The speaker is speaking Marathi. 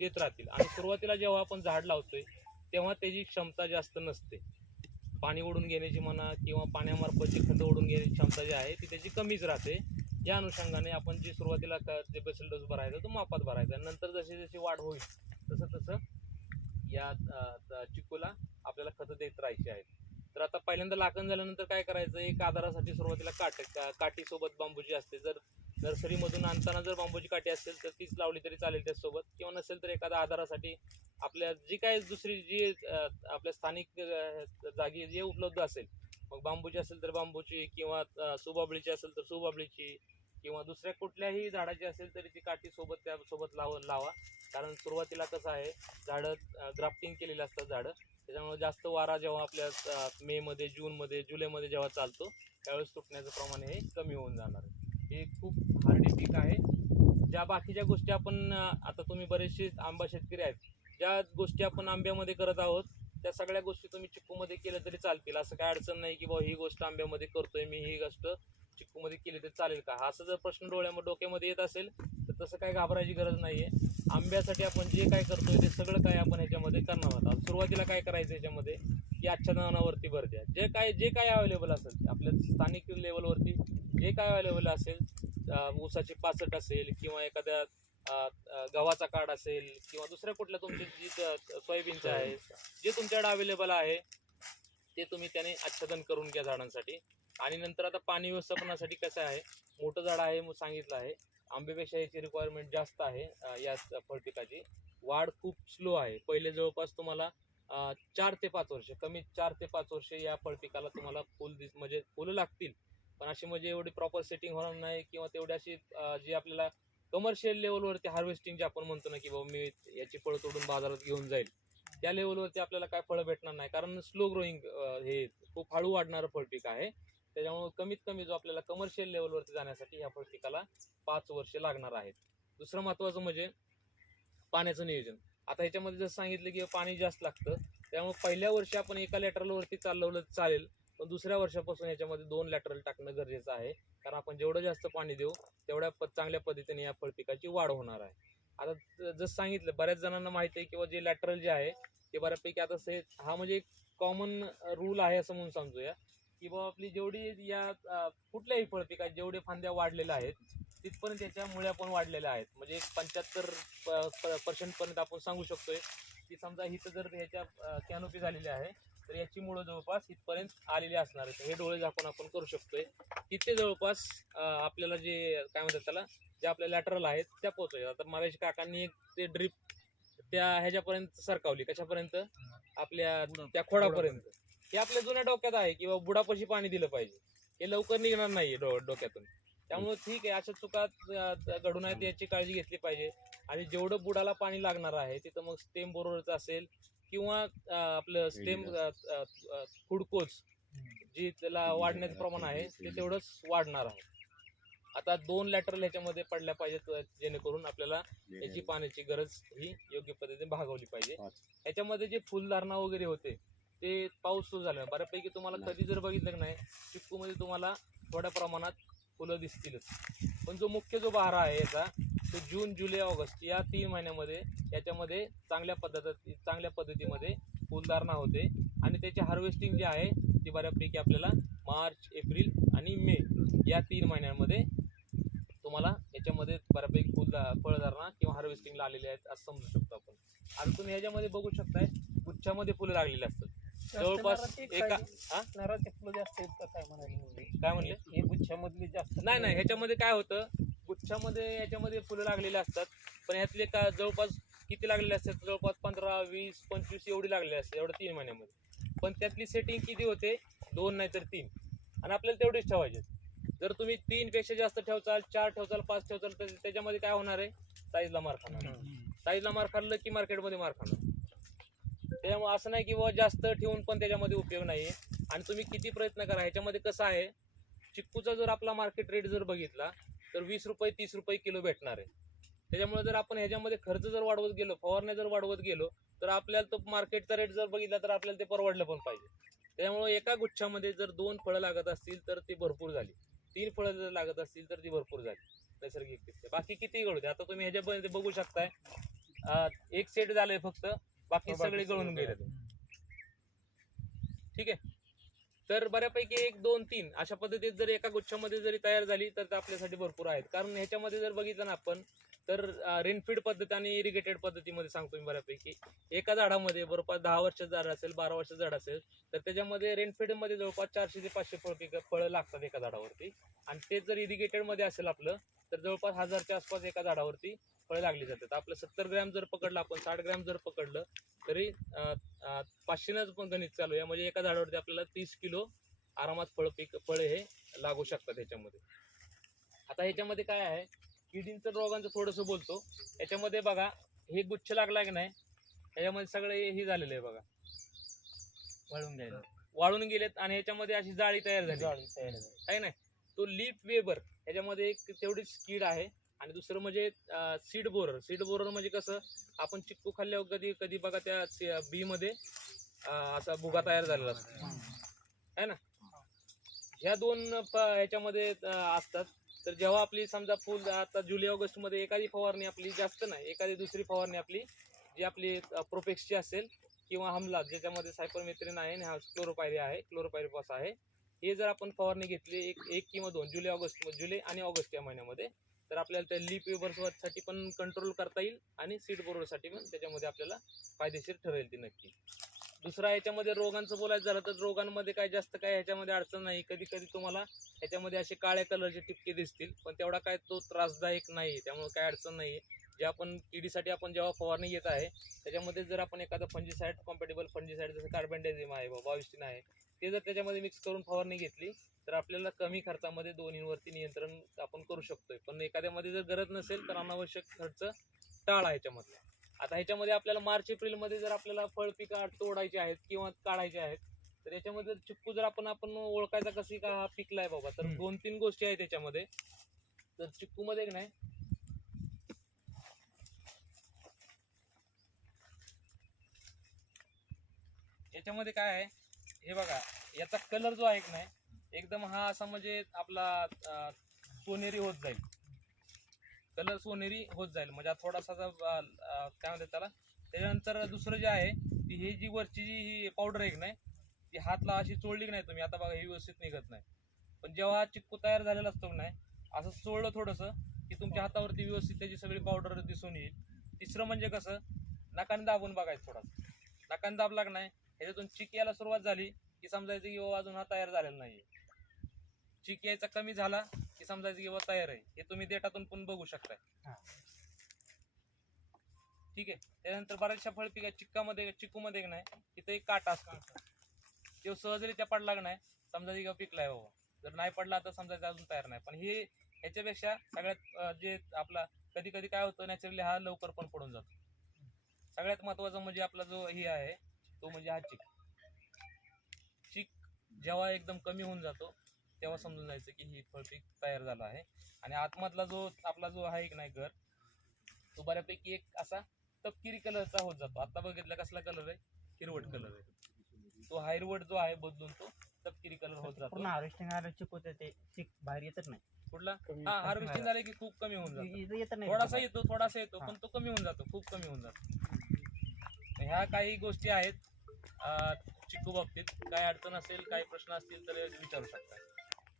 देत राहतील. आणि सुरुवातीला जेव्हा आपण झाड लावतोय तेव्हा त्याची क्षमता जास्त नसते, पाणी ओढून घेण्याची म्हणा किंवा पाण्यामार्फत जी खतं ओढून घेण्याची क्षमता जी आहे ती त्याची कमीच राहते. या अनुषंगाने आपण जी सुरुवातीला जे बेसल डोस भरायचा तो मापात भरायचा, नंतर जशी जशी वाढ होईल तसं तसं या चिकूला आपल्याला खतं देत राहायची आहेत. तर आता पहिल्यांदा लागण झाल्यानंतर काय करायचं, एक आधारासाठी सुरुवातीला काठी सोबत बांबूची असते. जर नर्सरीमधून आणताना जर बांबूची काठी असेल तर तीच लावली तरी चालेल त्याचसोबत, किंवा नसेल तर एखादा आधारासाठी आपल्या जी काय दुसरी जी आपल्या स्थानिक जागी जे उपलब्ध असेल, मग बांबूची असेल तर बांबूची, किंवा सुबाबळीची असेल तर सुबाबळीची, किंवा दुसऱ्या कुठल्याही झाडाची असेल तरी ती काठी सोबत त्यासोबत लावा. कारण सुरुवातीला कसं आहे, झाडं ग्राफ्टिंग केलेली असतात झाडं, त्याच्यामुळे जास्त वारा जेव्हा आपल्या मेमध्ये, जूनमध्ये, जुलैमध्ये जेव्हा चालतो त्यावेळेस तुटण्याचं प्रमाण हे कमी होऊन जाणार आहे. हे खूप हार्डी पीक आहे. ज्या बाकीच्या गोष्टी आपण आता तुम्ही बरेचसे आंबा शेतकरी आहेत, ज्या गोष्टी आपण आंब्यामध्ये करत आहोत त्या सगळ्या गोष्टी तुम्ही चिक्कूमध्ये केल्या तरी चालतील. असं काय अडचण नाही की बाबा ही गोष्ट आंब्यामध्ये करतोय मी, ही गोष्ट चिक्कूमध्ये केली तर चालेल का, असं जर प्रश्न डोक्यामध्ये येत असेल तर तसं काय घाबरायची गरज नाहीये. आंब्यासाठी आपण जे काय करतोय ते सगळं काय आपण ह्याच्यामध्ये करणार आहोत. सुरुवातीला काय करायचं ह्याच्यामध्ये की आच्छादनावरती भर द्या. जे काय अवेलेबल असेल आपल्या स्थानिक लेवलवरती, जे काय अवेलेबल असेल, ऊसाची पाचट असेल किंवा एखाद्या गव्हाचा काढ असेल किंवा दुसऱ्या कुठल्या तुमचे जी सोयाबीनचं आहे, जे तुमच्याकडे अवेलेबल आहे ते तुम्ही त्याने आच्छादन करून घ्या झाडांसाठी. आणि नंतर आता पाणी व्यवस्थापनासाठी कसं आहे, मोठं झाड आहे मग सांगितलं आहे, आंब्यापेक्षा याची रिक्वायरमेंट जास्त आहे. या फळपिकाची वाढ खूप स्लो आहे. पहिले जवळपास तुम्हाला 4 ते 5 वर्ष, कमी 4 ते 5 वर्ष या फळपिकाला तुम्हाला म्हणजे फुलं लागतील, पण अशी म्हणजे एवढी प्रॉपर सेटिंग होणार नाही, किंवा तेवढी अशी जी आपल्याला कमर्शियल लेवलवरती हार्वेस्टिंग जे आपण म्हणतो ना की बाबा मी याची फळं तोडून बाजारात घेऊन जाईल, त्या लेवलवरती आपल्याला काय फळं भेटणार नाही. कारण स्लो ग्रोईंग हे खूप हळू वाढणारं फळपीक आहे. त्याच्यामुळे कमीत कमी जो आपल्याला कमर्शियल लेवलवरती जाण्यासाठी ह्या फळपिकाला 5 वर्ष लागणार आहेत. दुसरं महत्त्वाचं म्हणजे पाण्याचं नियोजन. आता ह्याच्यामध्ये जसं सांगितलं की पाणी जास्त लागतं, त्यामुळे पहिल्या वर्षी आपण एका लॅटरलवरती चालवलं चालेल, पण दुसऱ्या वर्षापासून याच्यामध्ये 2 लॅटरल टाकणं गरजेचं आहे. कारण आपण जेवढं जास्त पाणी देऊ तेवढ्या चांगल्या पद्धतीने या फळपिकाची वाढ होणार आहे. आता जसं सांगितलं, बऱ्याच जणांना माहिती आहे किंवा जे लॅटरल जे आहे ते बऱ्यापैकी आता हा म्हणजे एक कॉमन रूल आहे असं म्हणून समजूया की बाबा आपली जेवढी या कुठल्याही फळपिकात जेवढे फांद्या वाढलेल्या आहेत तिथपर्यंत त्याच्या मुळ्या पण वाढलेल्या आहेत. म्हणजे एक 75% पर्यंत आपण सांगू शकतोय की समजा हिथं जर ह्याच्या कॅनोपी झालेली आहे तर याची मुळं जवळपास इथपर्यंत आलेली असणार आहेत. हे डोळे झाकून आपण करू शकतोय. तिथे जवळपास आपल्याला जे काय म्हणतात त्याला, जे आपल्या लॅटरल आहेत त्या पोहोचवायच्या. आता मगाशी काकांनी एक ते ड्रिप त्या ह्याच्यापर्यंत सरकावली, कशापर्यंत, आपल्या त्या खोडापर्यंत. हे आपल्या जुन्या डोक्यात आहे की बाबा बुडापाशी पाणी दिलं पाहिजे, हे लवकर निघणार नाही डोक्यातून. त्यामुळे ठीक आहे, अशा चुका घडू नयेत याची काळजी घेतली पाहिजे. आणि जेवढं बुडाला पाणी लागणार आहे तिथं मग स्टेम बरोबरच असेल किंवा आपलं स्टेम फुडकोच जी त्याला वाढण्याचं प्रमाण आहे ते तेवढंच वाढणार आहे. आता 2 लॅटरल ह्याच्यामध्ये पडल्या पाहिजेत जेणेकरून आपल्याला याची पाण्याची गरज ही योग्य पद्धतीने भागवली पाहिजे. ह्याच्यामध्ये जे फुलधारणा वगैरे होते ते पाऊस सुरू झाला बऱ्यापैकी तुम्हाला कधी जर बघितलं की नाही, चिक्कूमध्ये तुम्हाला थोड्या प्रमाणात फुलं दिसतीलच. पण जो मुख्य जो बहार आहे याचा तो जून, जुलै, ऑगस्ट या 3 महिन्यामध्ये याच्यामध्ये चांगल्या पद्धतीमध्ये फुलधारणा होते. आणि त्याची हार्वेस्टिंग जी आहे ती बऱ्यापैकी आपल्याला मार्च, एप्रिल आणि मे या 3 महिन्यांमध्ये तुम्हाला याच्यामध्ये बऱ्यापैकी फळधारणा किंवा हार्वेस्टिंगला आलेले आहेत असं समजू शकतो आपण. आणि तुम्ही ह्याच्यामध्ये बघू शकताय गुच्छामध्ये फुलं लागलेली असतात जवळपास एका नारळाचे फुलं जास्त आहेत का काय म्हणाले? काय म्हणले, हे गुच्छामधली जास्त नाही ह्याच्यामध्ये काय होतं, गुच्छामध्ये याच्यामध्ये फुलं लागलेली असतात, पण ह्यातले का जवळपास किती लागलेले असतात, जवळपास 15, 20, 25 एवढी लागलेली असतात एवढं 3 महिन्यामध्ये. पण त्यातली सेटिंग किती होते, 2 नाही तर 3, आणि आपल्याला तेवढीच ठेवायचे. जर तुम्ही 3 पेक्षा जास्त ठेवचाल, 4 ठेवचाल, 5 ठेवचाल तर त्याच्यामध्ये काय होणार आहे, साईजला मार खाणार. साईजला मार खाल्लं की मार्केटमध्ये मार खाणार. त्यामुळे असं नाही की बाबा जास्त ठेवून पण त्याच्यामध्ये उपयोग नाहीये. आणि तुम्ही किती प्रयत्न करा, ह्याच्यामध्ये कसं आहे, चिक्कूचा जर आपला मार्केट रेट जर बघितला तर 20 रुपये 30 रुपये किलो भेटणार आहे. त्याच्यामुळे जर आपण ह्याच्यामध्ये खर्च जर वाढवत गेलो, फवारण्या जर वाढवत गेलो तर आपल्याला तो मार्केटचा रेट जर बघितला तर आपल्याला ते परवडलं पण पाहिजे. त्यामुळे एका गुच्छामध्ये जर 2 फळं लागत असतील तर ती भरपूर झाली, 3 फळं जर लागत असतील तर ती भरपूर झाली नैसर्गिक. बाकी किती घडू दे, आता तुम्ही ह्याच्यापर्यंत बघू शकताय एक सेट झालंय फक्त, बाकी बाकी सगळे गळून सगळे गेले. ठीक आहे. तर बऱ्यापैकी 1 2 3 अशा पद्धतीत जर एका गुच्छामध्ये जरी तयार झाली तर ते आपल्यासाठी भरपूर आहेत. कारण ह्याच्यामध्ये जर बघितलं ना आपण तर रेनफीड पद्धत आणि इरिगेटेड पद्धतीमध्ये सांगतो मी बऱ्यापैकी. एका झाडामध्ये बरोबर 10 वर्षाचं झाड असेल, 12 वर्षाचं झाड असेल, तर त्याच्यामध्ये रेनफीड मध्ये जवळपास 400 ते 500 फळं लागतात एका झाडावरती. आणि तेच जर इरिगेटेड मध्ये असेल आपलं तर जवळपास 1000च्या आसपास एका झाडावरती फळं लागली जातात. आपलं 70 ग्रॅम जर पकडलं आपण, 60 ग्रॅम जर पकडलं तरी 500नच पण गणित चालू आहे. म्हणजे एका झाडावरती आपल्याला 30 किलो आरामात फळे हे लागू शकतात ह्याच्यामध्ये. आता ह्याच्यामध्ये काय आहे, किडींचं रोगांचं थोडंसं बोलतो. याच्यामध्ये बघा हे गुच्छ लागला की नाही, ह्याच्यामध्ये सगळे हे झालेलं आहे बघा, वाळून गेलेत आणि ह्याच्यामध्ये अशी जाळी तयार झाली आहे ना. तो लीफ वेबर ह्याच्यामध्ये एक तेवढीच कीड आहे. आणि दुसरं म्हणजे सीड बोरर. सीड बोरर म्हणजे कसं, आपण चिक्कू खाल्ल्यावर कधी कधी बघा त्या बी मध्ये असा भुगा तयार झालेला असतो है ना. ह्या दोन ह्याच्यामध्ये असतात. तर जेव्हा आपली समजा फुल आता जुलै ऑगस्ट मध्ये एखादी फवारणी आपली, जास्त नाही, एखादी दुसरी फवारणी आपली जी आपली प्रोपेक्सची असेल किंवा हमला ज्याच्यामध्ये सायपरमेथ्रिन आहे आणि हा क्लोरोपायरिफॉस आहे, हे जर आपण फवारणी घेतली एक किंवा 2 जुलै आणि ऑगस्ट या महिन्यामध्ये, तर आपल्याला त्या लीफ वेबर्ससाठी पण कंट्रोल करता येईल आणि सीड बोररसाठी पण त्याच्यामध्ये आपल्याला फायदेशीर ठरेल ती नक्की. दुसरा याच्यामध्ये रोगांचं बोलायचं झालं तर रोगांमध्ये काय जास्त काय ह्याच्यामध्ये अडचण नाही. कधी कधी तुम्हाला ह्याच्यामध्ये असे काळ्या कलरचे टिपके दिसतील, पण तेवढा काय तो त्रासदायक नाही, त्यामुळे काय अडचण नाही. जे आपण किडीसाठी आपण जेव्हा फवारणी घेत आहे त्याच्यामध्ये जर आपण एखादं फंजीसाईड, कॉम्पॅटेबल फंजीसाईड जसं कार्बेंडाझिम आहे, बाविस्टिन आहे, ते जर त्याच्यामध्ये मिक्स करून फवारणी घेतली तर आपल्याला कमी खर्चामध्ये दोन्हीवरती नियंत्रण आपण करू शकतोय. पण एखाद्यामध्ये जर गरज नसेल तर अनावश्यक खर्च टाळा ह्याच्यामधला. आता ह्याच्यामध्ये आपल्याला मार्च एप्रिल मध्ये जर आपल्याला फळ पिकं तोडायचे आहेत किंवा काढायचे आहेत, तर याच्यामध्ये चिक्कू जर आपण ओळखायचा कशी का हा पिकलाय बाबा, तर 2-3 गोष्टी आहेत त्याच्यामध्ये. तर चिक्कू मध्ये एक नाही, याच्यामध्ये काय आहे हे बघा, याचा कलर जो आहे की नाही एकदम हा असा म्हणजे आपला सोनेरी होत जाईल, कलर सोनेरी होत जाईल. म्हणजे थोडासा काय म्हणतात त्याला. त्याच्यानंतर दुसरं जे आहे ती ही जी वरची जी ही पावडर आहे की नाही, ती हातला अशी चोळली की नाही तुम्ही, आता बघा ही व्यवस्थित निघत नाही, पण जेव्हा चिक्कू तयार झालेला असतो की नाही, असं चोळलं थोडंसं की तुमच्या हातावरती व्यवस्थित त्याची सगळी पावडर दिसून येईल. तिसरं म्हणजे कसं, नाकाने दाबून बघायचं थोडासा. नाकाने दाबला की नाही, ह्याच्यातून चिक यायला सुरुवात झाली की समजायचं की बाबा अजून हा तयार झालेला नाहीये. चिक यायचा कमी झाला की समजायचं की बाबा तयार आहे. हे तुम्ही देठातून पण बघू शकताय. ठीक आहे. त्यानंतर बऱ्याचशा फळ पिका चिक्कूमध्ये नाही, तिथे एक काटा असतो, तो सहजरित्या पडला की नाही समजायचं की पिकलाय बाबा. जर नाही पडला तर समजायचं अजून तयार नाही. पण हे ह्याच्यापेक्षा सगळ्यात जे आपला कधी कधी काय होतं नॅचरली हा लवकर पण पडून जातो. सगळ्यात महत्वाचा म्हणजे आपला जो हे आहे तो म्हणजे हा चिक जेव्हा एकदम कमी होऊन जातो तेव्हा समजून जायचं की ही फळपीक तयार झालं आहे. आणि आतमधला जो आपला जो आहे की नाही घर, तो बऱ्यापैकी एक असा तपकिरी कलरचा होत जातो. आता बघितलं कसला कलर आहे, हिरवट कलर आहे. तो हिरवट जो आहे बदलून तो तपकिरी कलर होत जातो. हार्वेस्टिंग आलं चिक होतं ते चिक बाहेर येतच नाही. कुठला हा हार्वेस्टिंग झाले की खूप कमी होऊन जातो. थोडासा येतो पण तो कमी होऊन जातो, खूप कमी होऊन जातो. ह्या काही गोष्टी आहेत चिक्कू बाबतीत. काय अडचण असेल, काही प्रश्न असतील तर विचारू शकता.